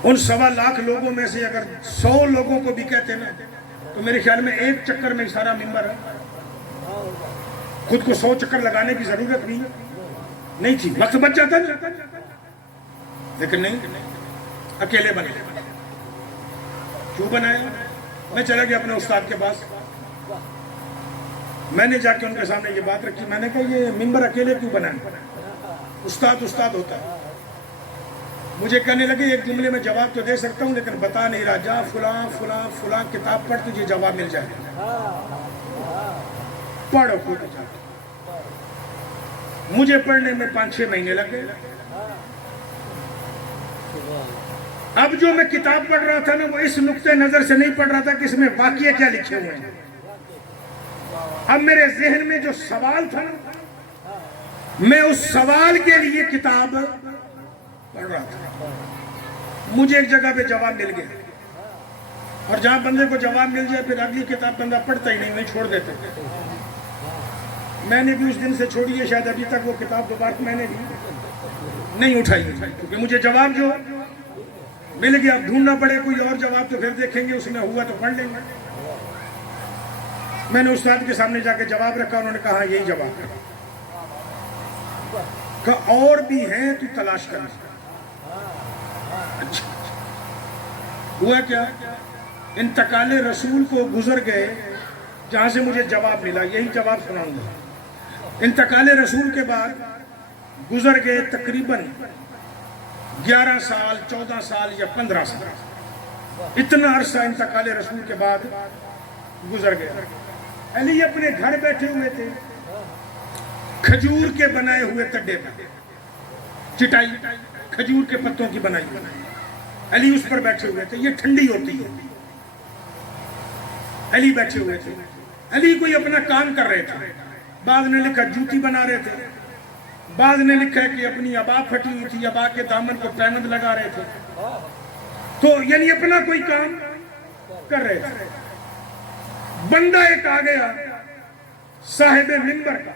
ان 1.25 لاکھ لوگوں میں سے اگر 100 لوگوں کو بھی کہتے نا تو میرے خیال میں ایک چکر میں سارا ممبر ہے۔ خود کو 100 چکر لگانے کی ضرورت بھی نہیں تھی، وقت بچ جاتا نا، لیکن نہیں، اکیلے بنے۔ کیوں بنایا؟ میں چلا گیا اپنے استاد کے پاس، میں نے جا کے ان کے سامنے یہ بات رکھی، میں نے کہا یہ ممبر اکیلے کیوں بنائیں؟ استاد ہوتا ہے۔ مجھے کہنے لگے ایک جملے میں جواب تو دے سکتا ہوں لیکن بتا نہیں رہا، جا فلاں فلاں فلاں کتاب پڑھ تجھے جواب مل جائے گا، پڑھو خود جا کے۔ مجھے پڑھنے میں 5-6 مہینے لگ گئے۔ اب جو میں کتاب پڑھ رہا تھا نا وہ اس نقطۂ نظر سے نہیں پڑھ رہا تھا کہ اس میں واقعے کیا لکھے ہوئے ہیں۔ اب میرے ذہن میں جو سوال تھا نا، میں اس سوال کے لیے کتاب پڑھ رہا تھا۔ مجھے ایک جگہ پہ جواب مل گیا، اور جہاں بندے کو جواب مل جائے پھر اگلی کتاب بندہ پڑھتا ہی نہیں، چھوڑ دیتا۔ میں نے بھی اس دن سے چھوڑی ہے، شاید ابھی تک وہ کتاب دوبارہ میں نے بھی نہیں اٹھائی، کیونکہ مجھے جواب جو مل گیا، اب ڈھونڈنا پڑے کوئی اور جواب تو پھر دیکھیں گے، اس میں ہوا تو پڑھ لیں گے۔ میں نے استاد کے سامنے جا کے جواب رکھا، انہوں نے کہا یہی جواب ہے، کہا اور بھی ہیں تو تلاش کرنا۔ اچھا ہوا کیا؟ انتقال رسول کو گزر گئے جہاں سے مجھے جواب ملا، یہی جواب سناؤں گا۔ انتقال رسول کے بعد گزر گئے تقریباً 11 سال 14 سال یا 15 سال، اتنا عرصہ انتقال رسول کے بعد گزر گیا۔ علی اپنے گھر بیٹھے ہوئے تھے، کھجور کے بنائے ہوئے تڈے پر، چٹائی کھجور کے پتوں کی بنائی ہوئی، علی اس پر بیٹھے ہوئے تھے، یہ ٹھنڈی ہوتی ہے۔ علی بیٹھے ہوئے تھے، علی کوئی اپنا کام کر رہے تھے، بعض نے لکھا جوتی بنا رہے تھے، بعض نے لکھا کہ اپنی عبا پھٹی ہوئی تھی، عبا کے دامن کو پیمند لگا رہے تھے، تو یعنی اپنا کوئی کام کر رہے تھے۔ بندہ ایک آ گیا صاحب منبر کا،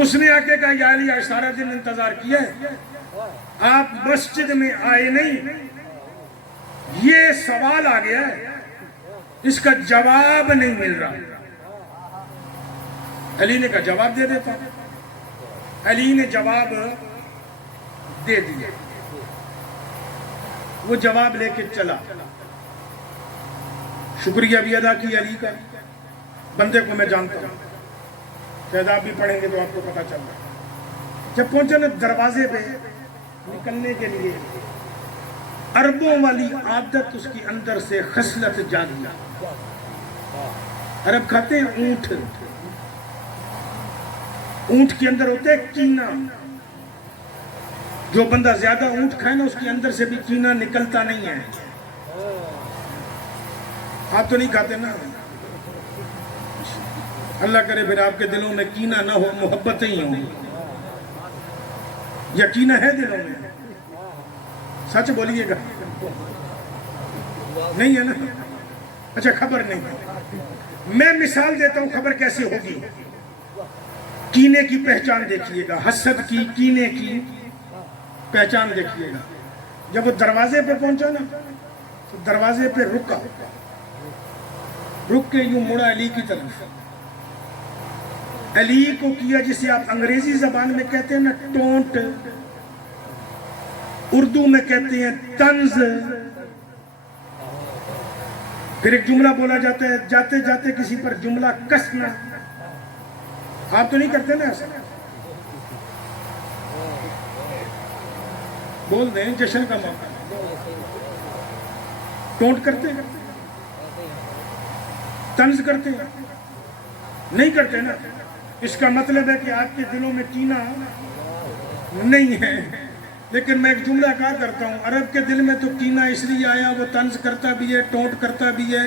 اس نے آ کے کہا یا علی آج سارا دن انتظار کیا ہے، آپ مسجد میں آئے نہیں، یہ سوال آ گیا ہے، اس کا جواب نہیں مل رہا۔ علی نے کہا جواب دے دیتا۔ علی نے جواب دے دیا، وہ جواب لے کے چلا، شکریہ بھی ادا کی علی کا۔ بندے کو میں جانتا ہوں، شاید آپ بھی پڑھیں گے تو آپ کو پتا چل رہا۔ جب پہنچا نا دروازے پہ نکلنے کے لیے، عربوں والی عادت اس کی اندر سے خصلت جاگی۔ عرب کھاتے ہیں اونٹ، اونٹ کے اندر ہوتا ہے کینہ، جو بندہ زیادہ اونٹ کھائے نا اس کے اندر سے بھی کینہ نکلتا نہیں ہے۔ آپ تو نہیں کھاتے نا، اللہ کرے پھر آپ کے دلوں میں کینہ نہ ہو، محبتیں ہی ہوں۔ یا کینہ ہے دلوں میں؟ سچ بولیے گا، نہیں ہے نا؟ اچھا خبر نہیں، میں مثال دیتا ہوں خبر کیسے ہوگی۔ کینے کی پہچان دیکھیے گا، حسد کی، کینے کی پہچان دیکھیے گا۔ جب وہ دروازے پہ پہنچا نا تو دروازے پہ رکا، رک کے یوں مڑا علی کی طرف، علی کو کیا جسے آپ انگریزی زبان میں کہتے ہیں نا ٹونٹ، اردو میں کہتے ہیں طنز۔ پھر ایک جملہ بولا جاتا ہے، جاتے جاتے کسی پر جملہ کسنا، آپ تو نہیں کرتے نا ایسا؟ بول دیں جشن کا موقع، ٹونٹ کرتے ہیں، طنز کرتے ہیں؟ نہیں کرتے نا. اس کا مطلب ہے کہ آپ کے دلوں میں کینہ نہیں ہے. لیکن میں ایک جملہ کہا کرتا ہوں، عرب کے دل میں تو کینہ اس لیے آیا، وہ طنز کرتا بھی ہے، ٹونٹ کرتا بھی ہے.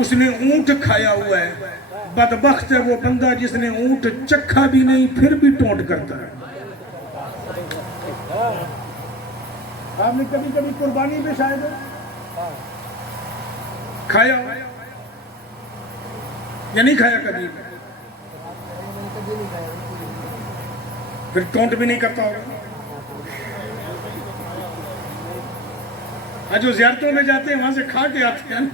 اس نے اونٹ کھایا ہوا ہے، بدبخت ہے وہ بندہ جس نے اونٹ چکھا بھی نہیں پھر بھی ٹونٹ کرتا ہے. آپ نے کبھی کبھی قربانی پہ شاید کھایا یا نہیں کھایا کبھی؟ پھر ٹونٹ بھی نہیں کرتا ہوگا. جو زیارتوں میں جاتے ہیں وہاں سے کھا کے آتے ہیں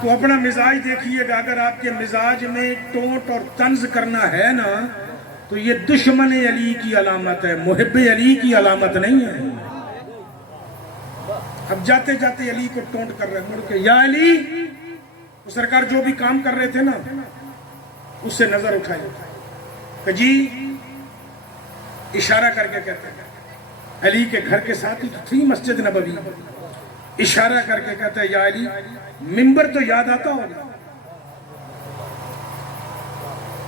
تو اپنا مزاج دیکھیے گا. اگر آپ کے مزاج میں ٹونٹ اور طنز کرنا ہے نا تو یہ دشمن علی کی علامت ہے، محب علی کی علامت نہیں ہے. اب جاتے جاتے علی کو ٹونٹ کر رہے ہیں، مڑ کے یا علی. تو سرکار جو بھی کام کر رہے تھے نا اس سے نظر اٹھائی کہ جی، اشارہ کر کے کہتے ہیں علی کے گھر کے ساتھ ہی تھی مسجد نبوی. اشارہ کر کے کہتا ہے یا علی، منبر تو یاد آتا ہوگا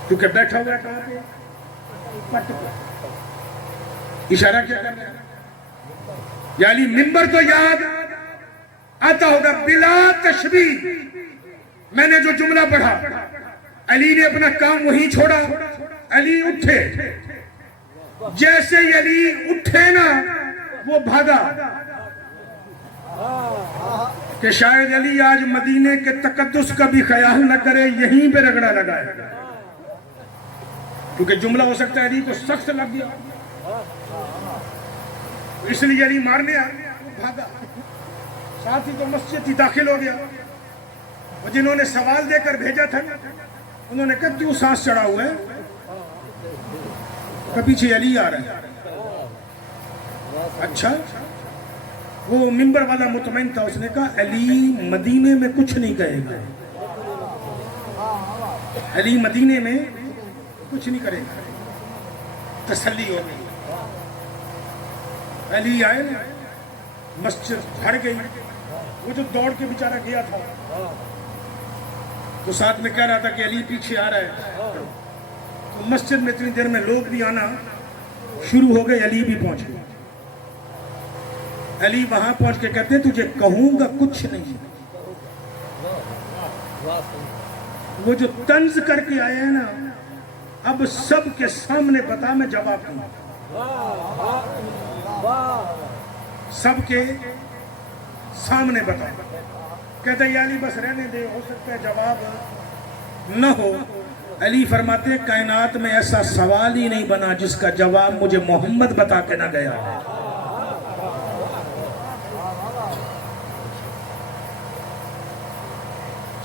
کیونکہ بیٹھا ہوا ہے کہاں پہ؟ پٹ پہ. اشارہ کیا کر رہے ہیں؟ یا علی منبر تو یاد آتا ہوگا بلا تشبیہ. میں نے جو جملہ پڑھا، علی نے اپنا کام وہیں چھوڑا، علی اٹھے. جیسے ہی علی اٹھے نا وہ بھاگا کہ شاید علی آج مدینے کے تقدس کا بھی خیال نہ کرے، یہیں پہ رگڑا لگائے. کیونکہ جملہ ہو سکتا ہے علی کو سخت لگ گیا، اس لیے علی مارنے آ بھاگا. ساتھ ہی تو مسجد ہی داخل ہو گیا. اور جنہوں نے سوال دے کر بھیجا تھا انہوں نے کہا کیوں سانس چڑھا ہوا ہے؟ کہ پیچھے علی آ رہا ہے. اچھا، وہ منبر والا مطمئن تھا، اس نے کہا علی مدینے میں کچھ نہیں کہے گا، علی مدینے میں کچھ نہیں کرے گا. تسلی ہو گئی. علی آئے نا، مسجد بھر گئی. وہ جو دوڑ کے بیچارہ گیا تھا تو ساتھ میں کہہ رہا تھا کہ علی پیچھے آ رہا ہے. تو مسجد میں اتنی دیر میں لوگ بھی آنا شروع ہو گئے، علی بھی پہنچ گئے. علی وہاں پہنچ کے کہتے ہیں تجھے کہوں گا کچھ نہیں. وہ جو طنز کر کے آئے ہیں نا، اب سب کے سامنے بتا میں جواب دوں. سب کے سامنے بتا. کہتا ہے یا علی بس رہنے دے، ہو سکتا ہے جواب نہ ہو. علی فرماتے ہیں کائنات میں ایسا سوال ہی نہیں بنا جس کا جواب مجھے محمد بتا کے نہ گیا.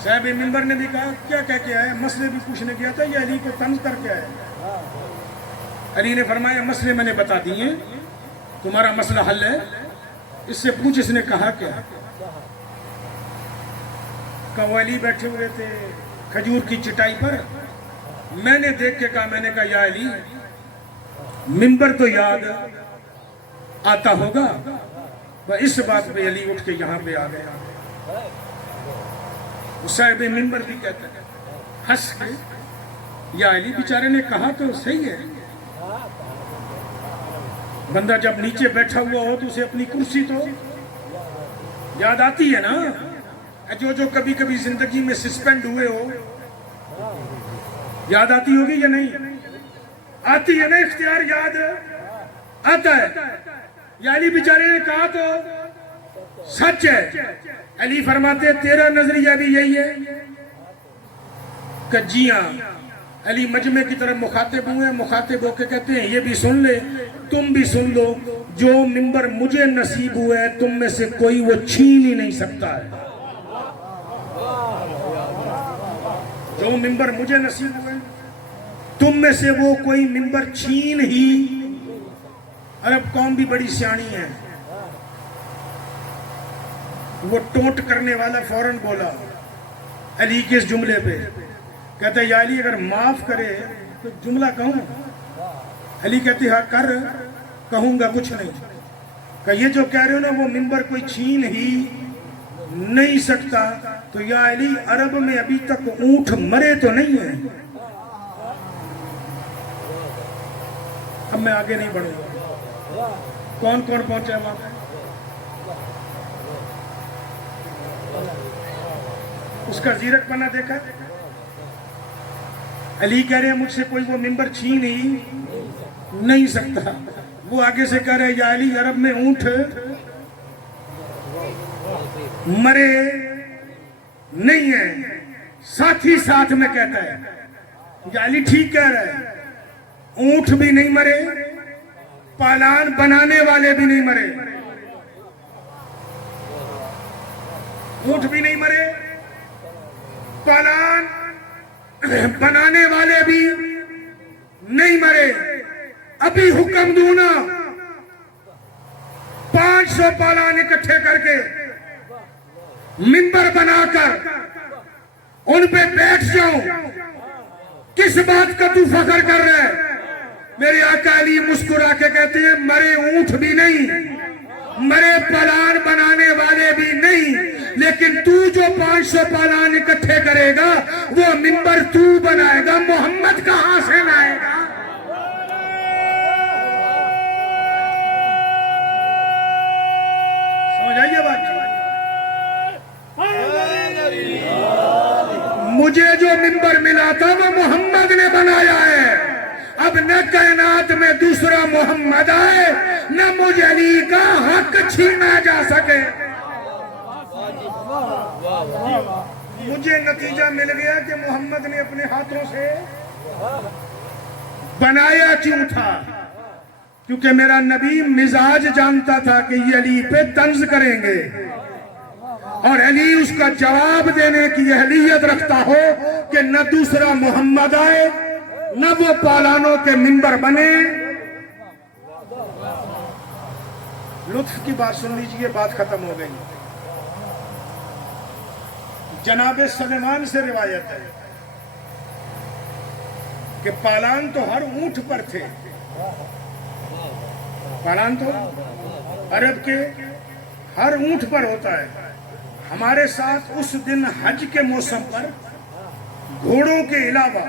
صاحب منبر نے بھی کہا کیا کہہ کے آئے؟ مسئلے بھی پوچھنے گیا تھا، یہ علی کو طنز کر کے آئے. علی نے فرمایا مسئلے میں نے بتا دیے، تمہارا مسئلہ حل ہے، اس سے پوچھ اس نے کہا کیا. کہ وہ علی بیٹھے ہوئے تھے کھجور کی چٹائی پر. میں نے دیکھ کے کہا، میں نے کہا یا علی منبر تو یاد آتا ہوگا. اس بات پہ علی اٹھ کے یہاں پہ آ گیا. صاحب منبر بھی کہتا ہے ہنس کے، یا علی بیچارے نے کہا تو صحیح ہے. بندہ جب نیچے بیٹھا ہوا ہو تو اسے اپنی کرسی تو یاد آتی ہے نا. جو کبھی کبھی زندگی میں سسپینڈ ہوئے ہو یاد آتی ہوگی یا نہیں آتی ہے نا؟ اختیار یاد آتا ہے. یا علی بیچارے نے کہا تو سچ ہے. علی فرماتے تیرا نظریہ بھی یہی ہے؟ کہ جی ہاں. علی مجمع کی طرف مخاطب ہوئے، مخاطب ہو کے کہتے ہیں یہ بھی سن لے، تم بھی سن لو، جو منبر مجھے نصیب ہوا ہے تم میں سے کوئی وہ چھین ہی نہیں سکتا ہے. جو منبر مجھے نصیب ہوا ہے تم میں سے وہ کوئی منبر چھین ہی. عرب قوم بھی بڑی سیانی ہے. وہ ٹونٹ کرنے والا فوراً بولا علی کے اس جملے پہ کہتے یا علی اگر معاف کرے تو جملہ کہوں؟ علی کہتے ہاں کر، کہوں گا کچھ نہیں۔ کہ یہ جو کہہ رہے ہو نا وہ منبر کوئی چھین ہی نہیں سکتا، تو یا علی عرب میں ابھی تک اونٹ مرے تو نہیں ہیں۔ اب میں آگے نہیں بڑھوں گا، کون کون پہنچے وہاں پہ؟ اس کا زیرک پنا دیکھا؟ علی کہہ رہے ہیں مجھ سے کوئی وہ منبر چھین ہی نہیں سکتا۔ وہ آگے سے کہہ رہے ہیں یا علی عرب میں اونٹ مرے نہیں ہیں، ساتھ ہی ساتھ میں کہتا ہے یا علی ٹھیک کہہ رہا ہے، اونٹ بھی نہیں مرے، پالان بنانے والے بھی نہیں مرے، اونٹ بھی نہیں مرے، پالان بنانے والے بھی نہیں مرے۔ ابھی حکم دوں نا 500 پالان اکٹھے کر کے منبر بنا کر ان پہ بیٹھ جاؤں، کس بات کا تو فخر کر رہا ہے؟ میرے آقا علی مسکرا کے کہتے ہیں مرے اونٹ بھی نہیں، مرے پالان بنانے والے بھی نہیں، لیکن تو جو 500 پالان اکٹھے کرے گا وہ منبر تو بنائے گا، محمد کہاں سے لائے گا؟ سمجھ آئیے بات؟ مجھے جو منبر ملا تھا وہ محمد نے بنایا ہے، اب نہ کائنات میں دوسرا محمد آئے نہ مجھ علی کا حق چھینا جا سکے۔ مجھے نتیجہ مل گیا کہ محمد نے اپنے ہاتھوں سے بنایا کیوں تھا؟ کیونکہ میرا نبی مزاج جانتا تھا کہ یہ علی پہ طنز کریں گے، اور علی اس کا جواب دینے کی اہلیت رکھتا ہو کہ نہ دوسرا محمد آئے نہ وہ پالانوں کے منبر بنے۔ لطف کی بات سن لیجئے، بات ختم ہو گئی۔ جناب سلیمان سے روایت ہے کہ پالان تو ہر اونٹ پر تھے، پالان تو عرب کے ہر اونٹ پر ہوتا ہے۔ ہمارے ساتھ اس دن حج کے موسم پر گھوڑوں کے علاوہ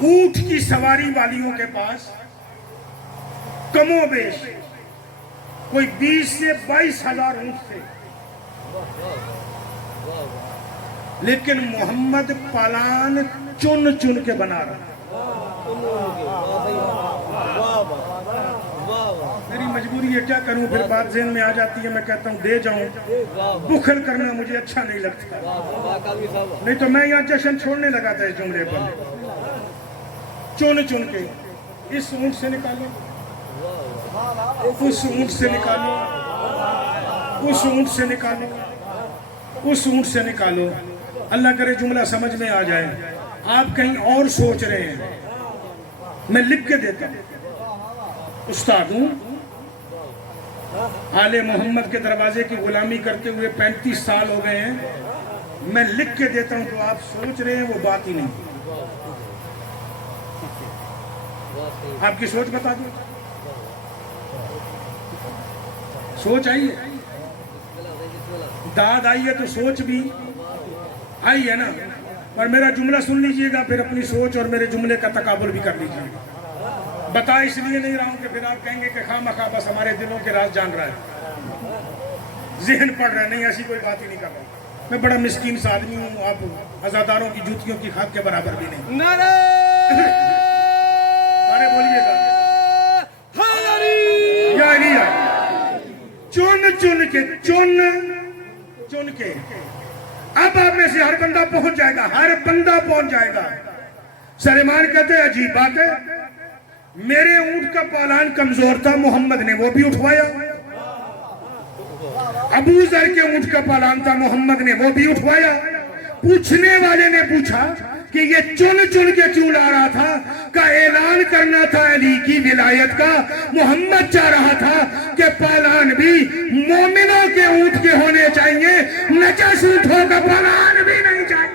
اونٹ کی سواری والیوں کے پاس کم و بیش کوئی 20 سے 22 ہزار اونٹ تھے، لیکن محمد پالان چن چن کے بنا رہا۔ میری مجبوری ہے، کیا کروں، پھر بات ذہن میں آ جاتی ہے، میں کہتا ہوں دے جاؤں۔ بخل کرنا مجھے اچھا نہیں لگتا، نہیں تو میں یہاں جشن چھوڑنے لگا تھا اس جملے پر۔ چن چن کے اس اونٹ سے نکالو، اس اونٹ سے نکالو، اس اونٹ سے نکالو، اس اونٹ سے نکالو۔ اللہ کرے جملہ سمجھ میں آ جائے۔ آپ کہیں اور سوچ رہے ہیں، میں لکھ کے دیتا ہوں، استاد ہوں، آل محمد کے دروازے کی غلامی کرتے ہوئے 35 سال ہو گئے ہیں، میں لکھ کے دیتا ہوں تو آپ سوچ رہے ہیں وہ بات ہی نہیں۔ آپ کی سوچ بتا دو، سوچ آئی ہے، داد آئی ہے تو سوچ بھی آئی ہے نا۔ اور میرا جملہ سن لیجئے گا، پھر اپنی سوچ اور میرے جملے کا تقابل بھی کر لیجئے گا۔ بتا اس لیے نہیں رہا ہوں کہ پھر آپ کہیں گے کہ خواہ مخواہ بس ہمارے دلوں کے راز جان رہا ہے، ذہن پڑھ رہا ہے، نہیں ایسی کوئی بات ہی نہیں کر رہا۔ میں بڑا مسکین سا آدمی ہوں، آپ عزاداروں کی جوتیوں کی خاک کے برابر بھی نہیں۔ ارے بولیے گا یا علی، چن چن کے چن چن کے اب آپ میں سے ہر بندہ پہنچ جائے گا، ہر بندہ پہنچ جائے گا۔ سلیمان کہتے ہیں عجیب بات ہے، میرے اونٹ کا پالان کمزور تھا، محمد نے وہ بھی اٹھوایا۔ ابو ذر کے اونٹ کا پالان تھا، محمد نے وہ بھی اٹھوایا۔ پوچھنے والے نے پوچھا کہ یہ چن چن کے کیوں لا رہا تھا؟ کا اعلان کرنا تھا علی کی ولایت کا۔ محمد چاہ رہا تھا کہ پالان بھی مومنوں کے اونٹ کے ہونے چاہیے، نجس اونٹوں کا پالان بھی نہیں چاہیے۔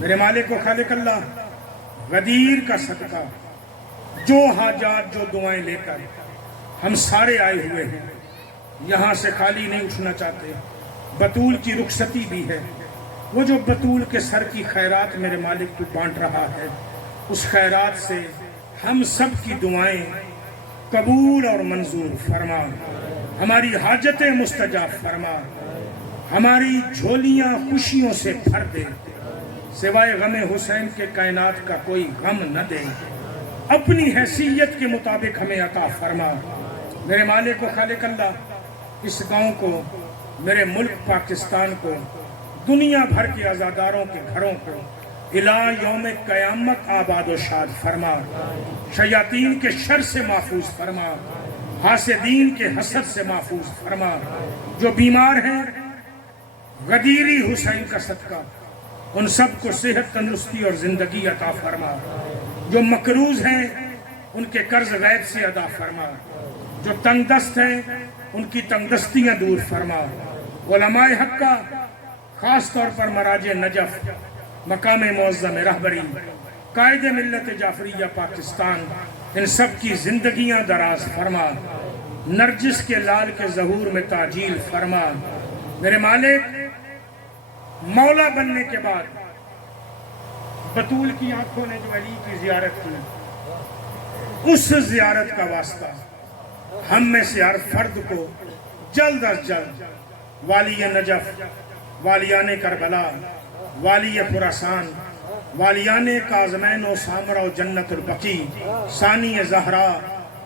میرے مالک و خالق اللہ، غدیر کا صدقہ، جو حاجات جو دعائیں لے کر ہم سارے آئے ہوئے ہیں، یہاں سے خالی نہیں اٹھنا چاہتے۔ بطول کی رخصتی بھی ہے، وہ جو بطول کے سر کی خیرات میرے مالک تو بانٹ رہا ہے، اس خیرات سے ہم سب کی دعائیں قبول اور منظور فرما، ہماری حاجتیں مستجاب فرما، ہماری جھولیاں خوشیوں سے بھر دے، سوائے غم حسین کے کائنات کا کوئی غم نہ دے، اپنی حیثیت کے مطابق ہمیں عطا فرما۔ میرے مالک و خالق اللہ، اس گاؤں کو، میرے ملک پاکستان کو، دنیا بھر کے عزاداروں کے گھروں کو الی یوم قیامت آباد و شاد فرما، شیاطین کے شر سے محفوظ فرما، حاسدین کے حسد سے محفوظ فرما، جو بیمار ہیں غدیری حسین کا صدقہ ان سب کو صحت، تندرستی اور زندگی عطا فرما، جو مقروض ہیں ان کے قرض غیب سے ادا فرما، جو تنگ دست ہیں ان کی تنگ دستیاں دور فرما، علماء حق کا خاص طور پر مراجع نجف، مقام معظم رہبری، قائد ملت جعفریہ پاکستان، ان سب کی زندگیاں دراز فرما، نرجس کے لال کے ظہور میں تعجیل فرما۔ میرے مالک، مولا بننے کے بعد بطول کی آنکھوں نے جو علی کی زیارت کی، اس زیارت کا واسطہ ہم میں سے ہر فرد کو جلد از جلد والی نجف، والیان کربلا، والی خراسان، والیان کاظمین و سامرہ و جنت البقیع، ثانی زہرا،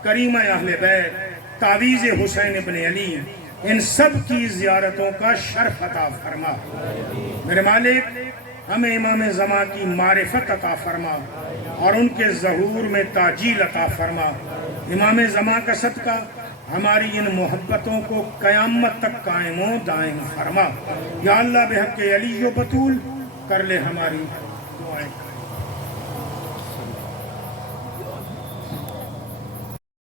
کریمہ اہل بیت، تعویذ حسین ابن علی، ان سب کی زیارتوں کا شرف عطا فرما۔ میرے مالک، ہمیں امام زمان کی معرفت عطا فرما اور ان کے ظہور میں تعجیل عطا فرما۔ امام زمان کا صدقہ ہماری ان محبتوں کو قیامت تک قائم و دائم فرما۔ یا اللہ، بحق علی و بطول کر لے ہماری دعائیں۔